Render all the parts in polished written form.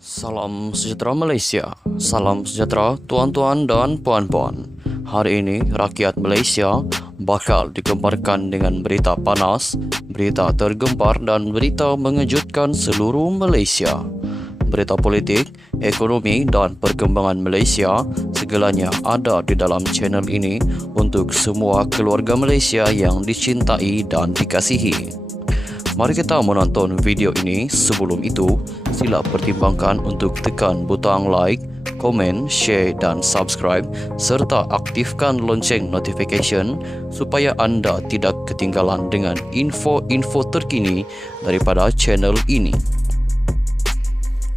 Salam sejahtera Malaysia. Salam sejahtera tuan-tuan dan puan-puan. Hari ini rakyat Malaysia bakal digemparkan dengan berita panas, berita tergempar dan berita mengejutkan seluruh Malaysia. Berita politik, ekonomi dan perkembangan Malaysia segalanya ada di dalam channel ini untuk semua keluarga Malaysia yang dicintai dan dikasihi. Mari kita menonton video ini. Sebelum itu, sila pertimbangkan untuk tekan butang like, komen, share dan subscribe serta aktifkan lonceng notification supaya anda tidak ketinggalan dengan info-info terkini daripada channel ini.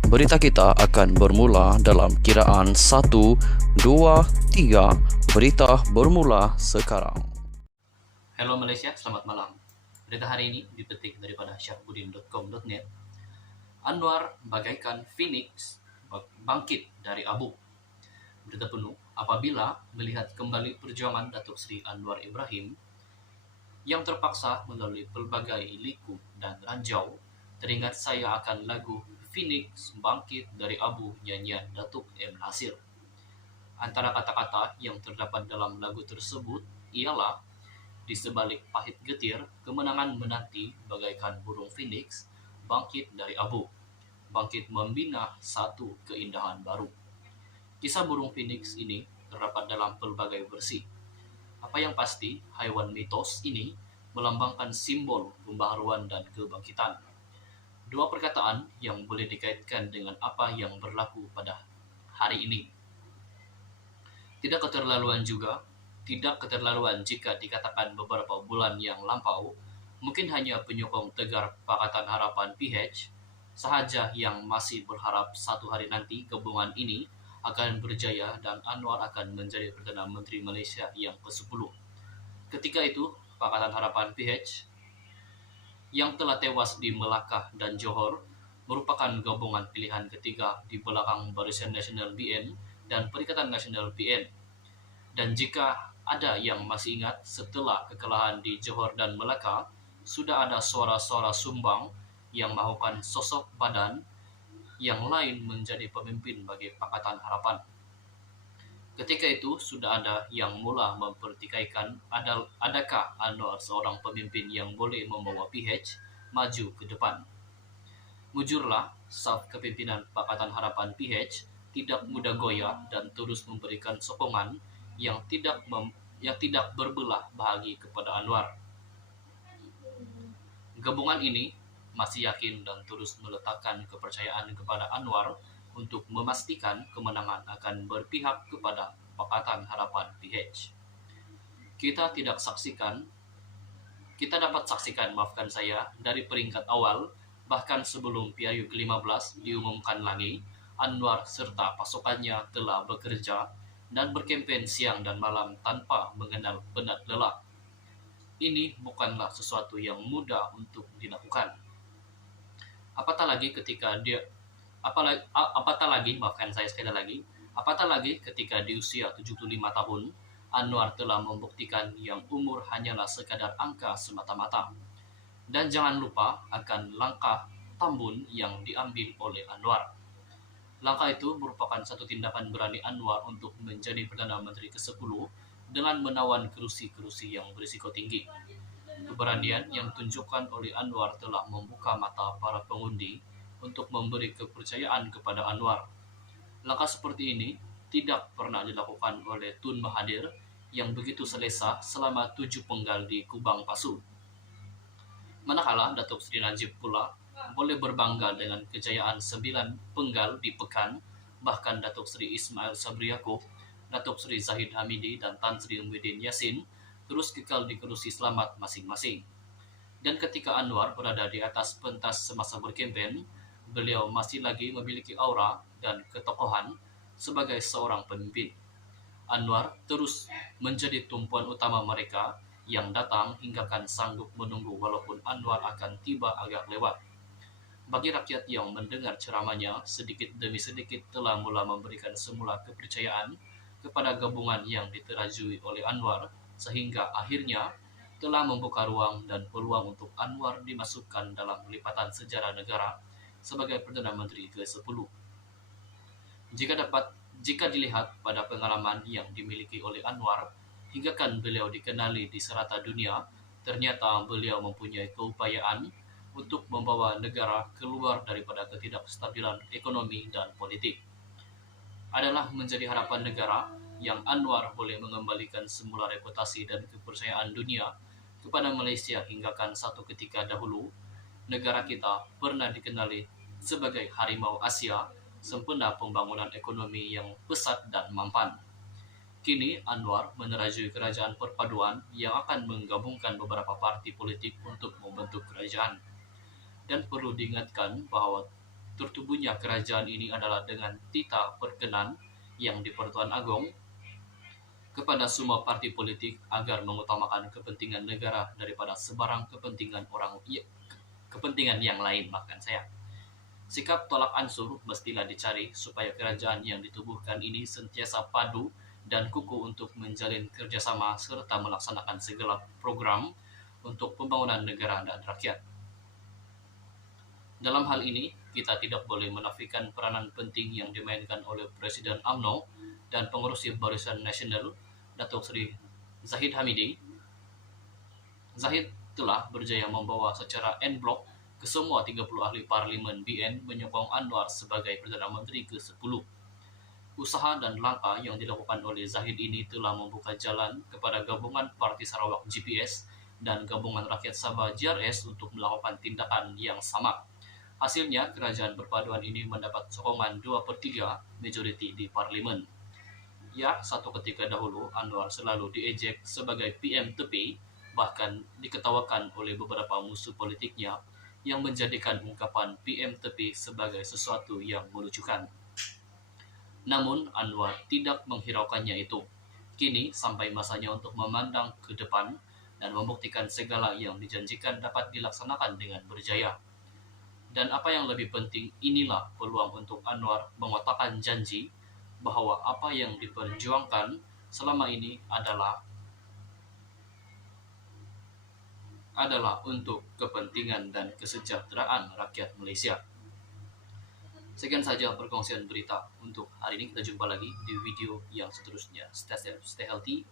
Berita kita akan bermula dalam kiraan 1, 2, 3. Berita bermula sekarang. Halo Malaysia, selamat malam. Berita hari ini dipetik daripada syahbudin.com.net. Anwar bagaikan Phoenix bangkit dari abu. Berita penuh apabila melihat kembali perjuangan Datuk Seri Anwar Ibrahim yang terpaksa melalui pelbagai liku dan ranjau, teringat saya akan lagu Phoenix bangkit dari abu nyanyian Datuk M. Nasir. Antara kata-kata yang terdapat dalam lagu tersebut ialah, di sebalik pahit getir, kemenangan menanti bagaikan burung Phoenix bangkit dari abu, bangkit membina satu keindahan baru. Kisah burung Phoenix ini terdapat dalam pelbagai versi. Apa yang pasti, haiwan mitos ini melambangkan simbol pembaharuan dan kebangkitan. Dua perkataan yang boleh dikaitkan dengan apa yang berlaku pada hari ini. Tidak keterlaluan jika dikatakan beberapa bulan yang lampau, mungkin hanya penyokong tegar Pakatan Harapan PH sahaja yang masih berharap satu hari nanti gabungan ini akan berjaya dan Anwar akan menjadi Perdana Menteri Malaysia yang ke-10. Ketika itu, Pakatan Harapan PH yang telah tewas di Melaka dan Johor merupakan gabungan pilihan ketiga di belakang Barisan Nasional BN dan Perikatan Nasional BN. Dan jika ada yang masih ingat, setelah kekalahan di Johor dan Melaka, sudah ada suara-suara sumbang yang mahukan sosok badan yang lain menjadi pemimpin bagi Pakatan Harapan. Ketika itu, sudah ada yang mula mempertikaikan adakah Anwar seorang pemimpin yang boleh membawa PH maju ke depan. Mujurlah, saf kepimpinan Pakatan Harapan PH tidak mudah goyah dan terus memberikan sokongan yang tidak berbelah bahagi kepada Anwar. Gabungan ini masih yakin dan terus meletakkan kepercayaan kepada Anwar untuk memastikan kemenangan akan berpihak kepada Pakatan Harapan PH. Kita dapat saksikan dari peringkat awal, bahkan sebelum PRU ke-15 diumumkan lagi, Anwar serta pasukannya telah bekerja dan berkempen siang dan malam tanpa mengenal penat lelah. Ini bukanlah sesuatu yang mudah untuk dilakukan. Apatah lagi ketika di usia 75 tahun, Anwar telah membuktikan yang umur hanyalah sekadar angka semata-mata. Dan jangan lupa akan langkah tambun yang diambil oleh Anwar. Langkah itu merupakan satu tindakan berani Anwar untuk menjadi Perdana Menteri ke-10 dengan menawan kerusi-kerusi yang berisiko tinggi. Keberanian yang ditunjukkan oleh Anwar telah membuka mata para pengundi untuk memberi kepercayaan kepada Anwar. Langkah seperti ini tidak pernah dilakukan oleh Tun Mahathir yang begitu selesa selama 7 penggal di Kubang Pasu. Manakala Datuk Seri Najib pula boleh berbangga dengan kejayaan 9 penggal di Pekan, bahkan Datuk Seri Ismail Sabri Yaakob, Datuk Seri Zahid Hamidi dan Tan Sri Muhyiddin Yassin terus kekal di kerusi selamat masing-masing. Dan ketika Anwar berada di atas pentas semasa berkempen, beliau masih lagi memiliki aura dan ketokohan sebagai seorang pemimpin. Anwar terus menjadi tumpuan utama mereka yang datang hinggakan sanggup menunggu walaupun Anwar akan tiba agak lewat. Bagi rakyat yang mendengar ceramahnya, sedikit demi sedikit telah mula memberikan semula kepercayaan kepada gabungan yang diterajui oleh Anwar, sehingga akhirnya telah membuka ruang dan peluang untuk Anwar dimasukkan dalam lipatan sejarah negara sebagai Perdana Menteri ke-10. Jika dilihat pada pengalaman yang dimiliki oleh Anwar, hingga kan beliau dikenali di serata dunia, ternyata beliau mempunyai keupayaan untuk membawa negara keluar daripada ketidakstabilan ekonomi dan politik. Adalah menjadi harapan negara yang Anwar boleh mengembalikan semula reputasi dan kepercayaan dunia kepada Malaysia hingga kan satu ketika dahulu negara kita pernah dikenali sebagai harimau Asia, sempena pembangunan ekonomi yang pesat dan mampan. Kini Anwar menerajui kerajaan perpaduan yang akan menggabungkan beberapa parti politik untuk membentuk kerajaan. Dan perlu diingatkan bahwa tertubuhnya kerajaan ini adalah dengan tita perkenan yang di Pertuan Agong kepada semua parti politik agar mengutamakan kepentingan negara daripada sebarang kepentingan yang lain. Maafkan saya. Sikap tolak ansur mestilah dicari supaya kerajaan yang ditubuhkan ini sentiasa padu dan kukuh untuk menjalin kerjasama serta melaksanakan segala program untuk pembangunan negara dan rakyat. Dalam hal ini, kita tidak boleh menafikan peranan penting yang dimainkan oleh Presiden UMNO dan pengurusi Barisan Nasional, Datuk Seri Zahid Hamidi. Zahid telah berjaya membawa secara en blok ke semua 30 ahli parlimen BN menyokong Anwar sebagai Perdana Menteri ke-10. Usaha dan langkah yang dilakukan oleh Zahid ini telah membuka jalan kepada gabungan Parti Sarawak GPS dan gabungan Rakyat Sabah GRS untuk melakukan tindakan yang sama. Hasilnya, kerajaan perpaduan ini mendapat sokongan 2/3 majoriti di parlimen. Ya, satu ketika dahulu Anwar selalu diejek sebagai PM tepi, bahkan diketawakan oleh beberapa musuh politiknya yang menjadikan ungkapan PM tepi sebagai sesuatu yang melucukan. Namun Anwar tidak menghiraukannya itu. Kini sampai masanya untuk memandang ke depan dan membuktikan segala yang dijanjikan dapat dilaksanakan dengan berjaya. Dan apa yang lebih penting, inilah peluang untuk Anwar mengotakkan janji bahwa apa yang diperjuangkan selama ini adalah untuk kepentingan dan kesejahteraan rakyat Malaysia. Sekian saja perkongsian berita untuk hari ini. Kita jumpa lagi di video yang seterusnya. Stay safe, stay healthy,